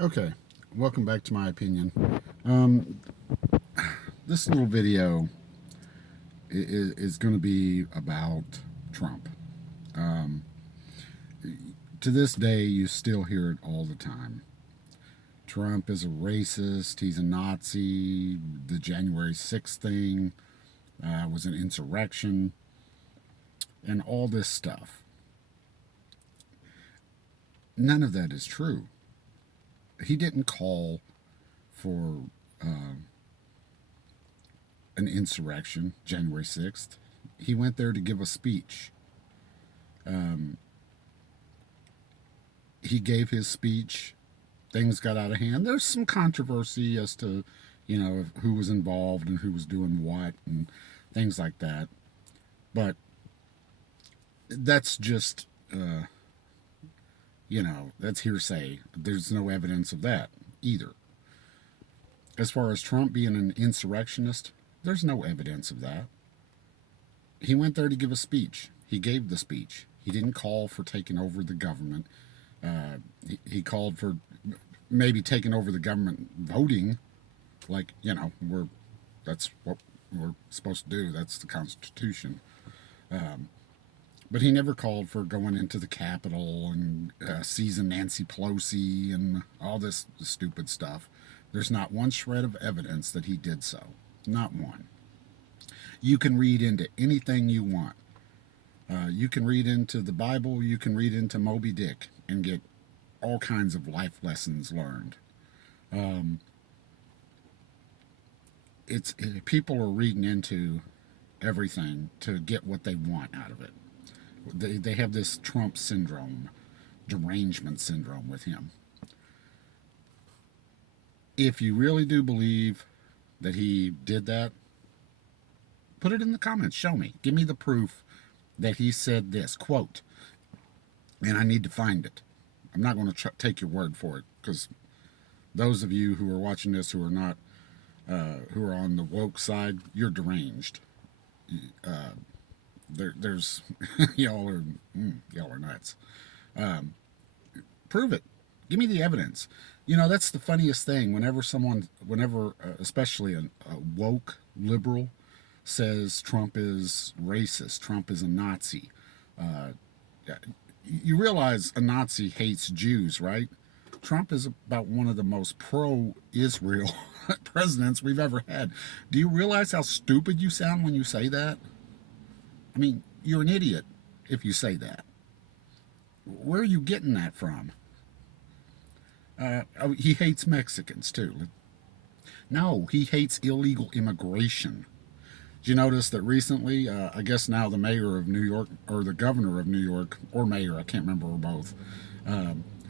Okay, welcome back to my opinion. Um, this little video is going to be about Trump. Um, to this day, you still hear it all the time. Trump is a racist. He's a Nazi. The January 6th thing was an insurrection, and all this stuff. None of that is true. He didn't call for uh, an insurrection, January 6th. He went there to give a speech. Um, he gave his speech. Things got out of hand. There's some controversy as to, who was involved and who was doing what and things like that. But that's just, that's hearsay. There's no evidence of that either. As far as Trump being an insurrectionist, there's no evidence of that. He went there to give a speech. He gave the speech. He didn't call for taking over the government. He called for maybe taking over the government voting, like that's what we're supposed to do. That's the Constitution. But he never called for going into the Capitol and seizing Nancy Pelosi and all this stupid stuff. There's not one shred of evidence that he did so. Not one. You can read into anything you want. You can read into the Bible. You can read into Moby Dick and get all kinds of life lessons learned. People are reading into everything to get what they want out of it. They have this Trump syndrome, derangement syndrome with him. If you really do believe that he did that, put it in the comments. Show me. Give me the proof that he said this quote, and I need to find it. I'm not going to take your word for it, because those of you who are watching this who are not who are on the woke side, you're deranged. There's y'all are nuts. Prove it. Give me the evidence. That's the funniest thing. Whenever especially a woke liberal says Trump is racist, Trump is a Nazi. Uh, you realize a Nazi hates Jews, right? Trump is about one of the most pro-Israel presidents we've ever had. Do you realize how stupid you sound when you say that? I mean, you're an idiot if you say that. Where are you getting that from? He hates Mexicans too. No, he hates illegal immigration. Did you notice that recently, I guess now the mayor of New York, or the governor of New York, or mayor, I can't remember, or both,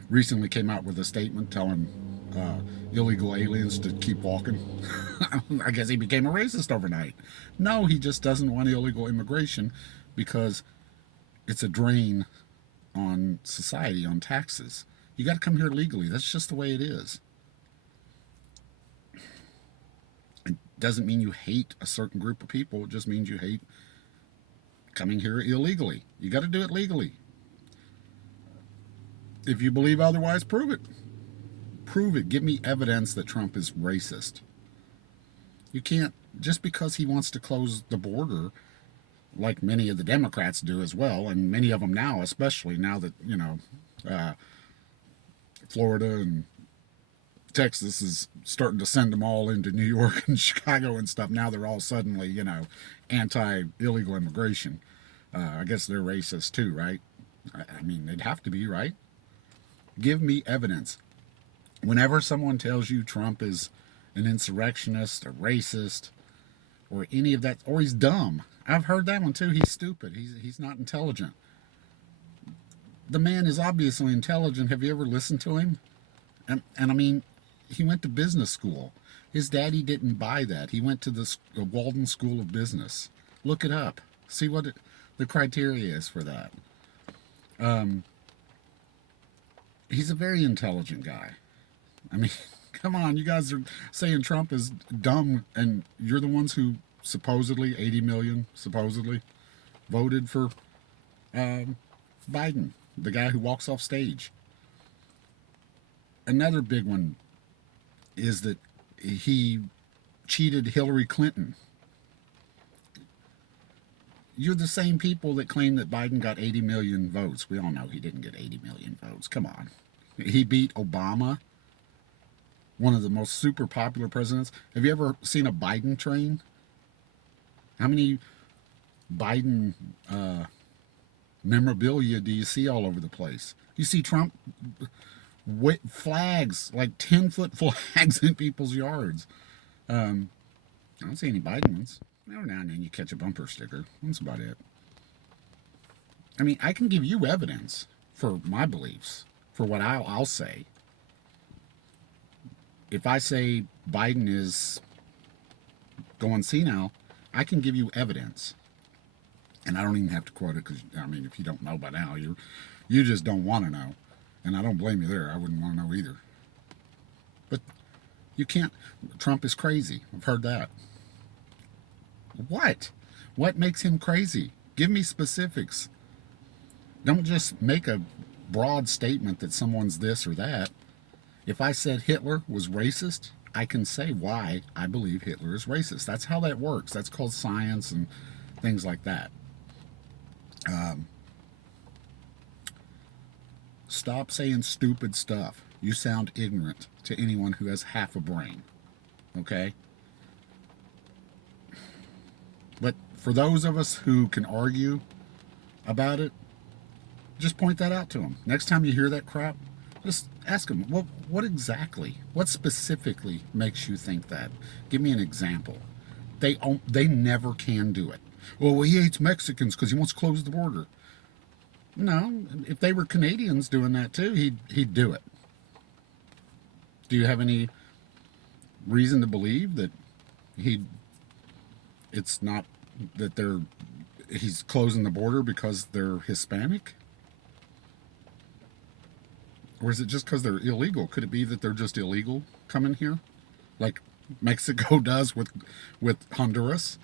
recently came out with a statement telling illegal aliens to keep walking? I guess he became a racist overnight. No, he just doesn't want illegal immigration because it's a drain on society, on taxes. You got to come here legally. That's just the way it is. It doesn't mean you hate a certain group of people. It just means you hate coming here illegally. You got to do it legally. If you believe otherwise, prove it. Prove it. Give me evidence that Trump is racist. You can't, just because he wants to close the border, like many of the Democrats do as well, and many of them now, especially now that, Florida and Texas is starting to send them all into New York and Chicago and stuff. Now they're all suddenly, anti-illegal immigration. I guess they're racist too, right? I mean, they'd have to be, right? Give me evidence. Whenever someone tells you Trump is an insurrectionist, a racist, or any of that, or he's dumb, I've heard that one too. He's stupid. He's not intelligent. The man is obviously intelligent. Have you ever listened to him? And I mean, he went to business school. His daddy didn't buy that. He went to the Walden School of Business. Look it up. See what the criteria is for that. He's a very intelligent guy. I mean, come on, you guys are saying Trump is dumb, and you're the ones who supposedly, 80 million, supposedly, voted for Biden, the guy who walks off stage. Another big one is that he cheated Hillary Clinton. You're the same people that claim that Biden got 80 million votes. We all know he didn't get 80 million votes. Come on. He beat Obama, one of the most super popular presidents. Have you ever seen a Biden train? How many Biden memorabilia do you see all over the place? You see Trump flags, like 10-foot flags in people's yards. I don't see any Biden ones. Every now and then you catch a bumper sticker. That's about it. I mean, I can give you evidence for my beliefs, for what I'll say. If I say Biden is going senile, I can give you evidence. And I don't even have to quote it because, I mean, if you don't know by now, you just don't want to know. And I don't blame you there. I wouldn't want to know either. But you can't. Trump is crazy. I've heard that. What? What makes him crazy? Give me specifics. Don't just make a broad statement that someone's this or that. If I said Hitler was racist, I can say why I believe Hitler is racist. That's how that works. That's called science and things like that. Stop saying stupid stuff. You sound ignorant to anyone who has half a brain. Okay? But for those of us who can argue about it, just point that out to them. Next time you hear that crap, just ask them, well, what exactly, what specifically makes you think that? Give me an example. They never can do it. Well, he hates Mexicans because he wants to close the border. No, if they were Canadians doing that too, he'd do it. Do you have any reason to believe that it's not that he's closing the border because they're Hispanic? Or is it just because they're illegal? Could it be that they're just illegal coming here? Like Mexico does with Honduras?